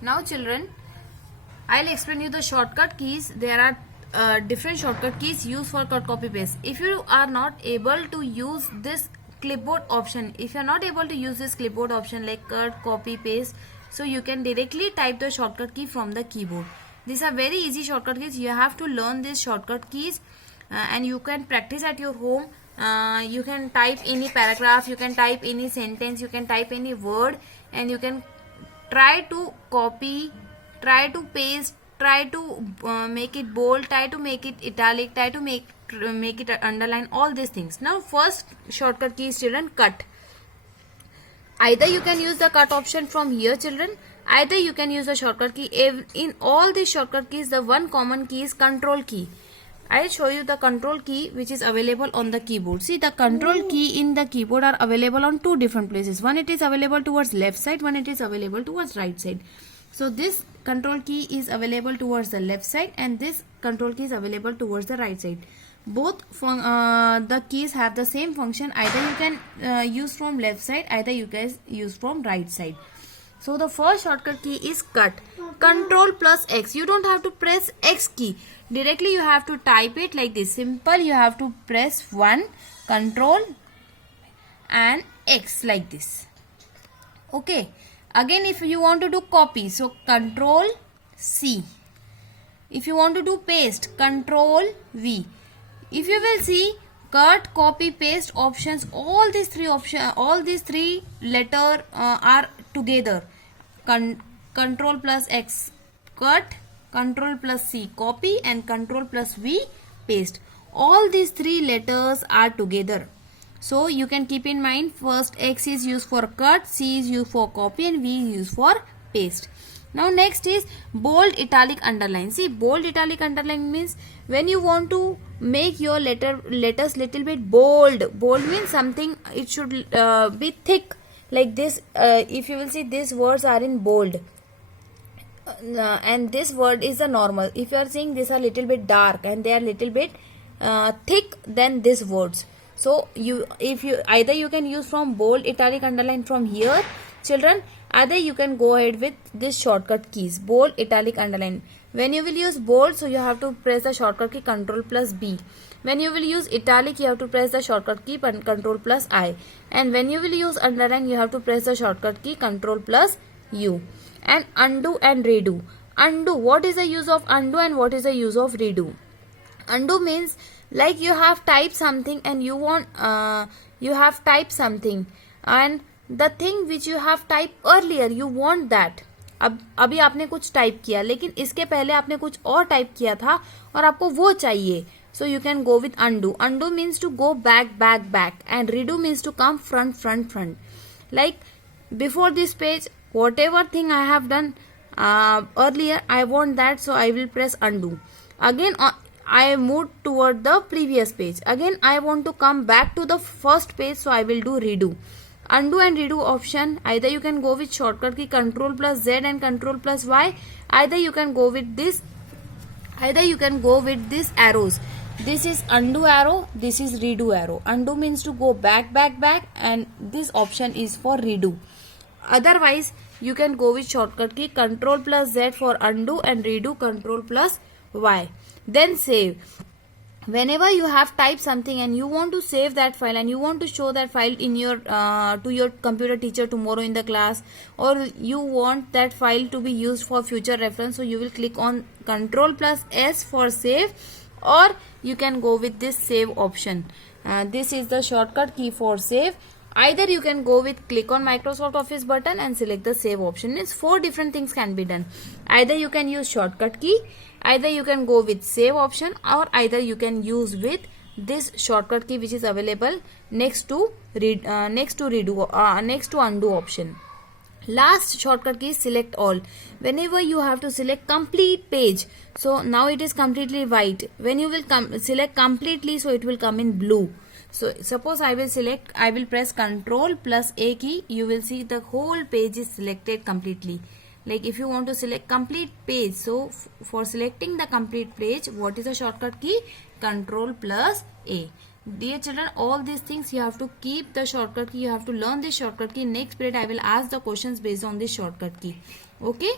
Now children, I'll explain you the shortcut keys. There are different shortcut keys used for cut, copy, paste. If you are not able to use this clipboard option, like cut, copy, paste, so you can directly type the shortcut key from the keyboard. These are very easy shortcut keys. You have to learn these shortcut keys and you can practice at your home. You can type any paragraph, you can type any sentence, you can type any word, and you can try to copy, try to paste, try to make it bold, try to make it italic, try to make it underline, all these things. Now first shortcut key is children, cut. Either you can use the cut option from here children, either you can use the shortcut key. In all these shortcut keys, the one common key is control key. I'll show you the control key which is available on the keyboard. See, the control key in the keyboard are available on two different places. One, it is available towards left side, one it is available towards right side. So this control key is available towards the left side and this control key is available towards the right side. Both the keys have the same function. Either you can use from left side, either you guys use from right side. So the first shortcut key is cut. Control plus X. You don't have to press X key. Directly you have to type it like this. Simple. You have to press 1, control and X like this. Okay. Again, if you want to do copy, so control C. If you want to do paste, control V. If you will see, cut, copy, paste options, all these three letter are together. Control plus X, cut, control plus C, copy, and control plus V, paste. All these three letters are together. So you can keep in mind, first X is used for cut, C is used for copy, and V is used for paste. Now next is bold, italic, underline. See, bold, italic, underline means when you want to make your letters little bit bold. Bold means something, it should be thick like this. If you will see, these words are in bold and this word is the normal. If you are seeing, these are little bit dark and they are little bit thick than these words. So either you can use from bold, italic, underline from here children, either you can go ahead with this shortcut keys, bold, italic, underline. When you will use bold, so you have to press the shortcut key control plus B. When you will use italic, you have to press the shortcut key control plus I. And when you will use underline, you have to press the shortcut key control plus U. And undo and redo. Undo, what is the use of undo and what is the use of redo? Undo means like you have typed something and you want you have typed something and the thing which you have typed earlier, you want that. अब अभी आपने कुछ type किया लेकिन इसके पहले आपने कुछ और टाइप किया था और आपको वो चाहिए. So you can go with undo. Undo means to go back and redo means to come front. Like before this page, whatever thing I have done earlier, I want that, so I will press undo. Again I moved toward the previous page. Again I want to come back to the first page, so I will do redo. Undo and redo option, either you can go with shortcut key control plus Z and control plus Y, either you can go with this, either you can go with these arrows. This is undo arrow, this is redo arrow. Undo means to go back and this option is for redo. Otherwise you can go with shortcut key control plus Z for undo and redo control plus Y. Then save. Whenever you have typed something and you want to save that file and you want to show that file in your to your computer teacher tomorrow in the class, or you want that file to be used for future reference, so you will click on control plus S for save, or you can go with this save option. This is the shortcut key for save. Either you can go with click on Microsoft Office button and select the save option. It's 4 different things can be done. Either you can use shortcut key, either you can go with save option, or either you can use with this shortcut key which is available next to undo option. Last shortcut key is select all. Whenever you have to select complete page, so now it is completely white. When you will select completely, so it will come in blue. So suppose I will press control plus A key, you will see the whole page is selected completely. Like if you want to select complete page, so for selecting the complete page, what is the shortcut key? Control plus A. Dear children, all these things you have to keep the shortcut key. You have to learn this shortcut key. Next period I will ask the questions based on this shortcut key. Okay.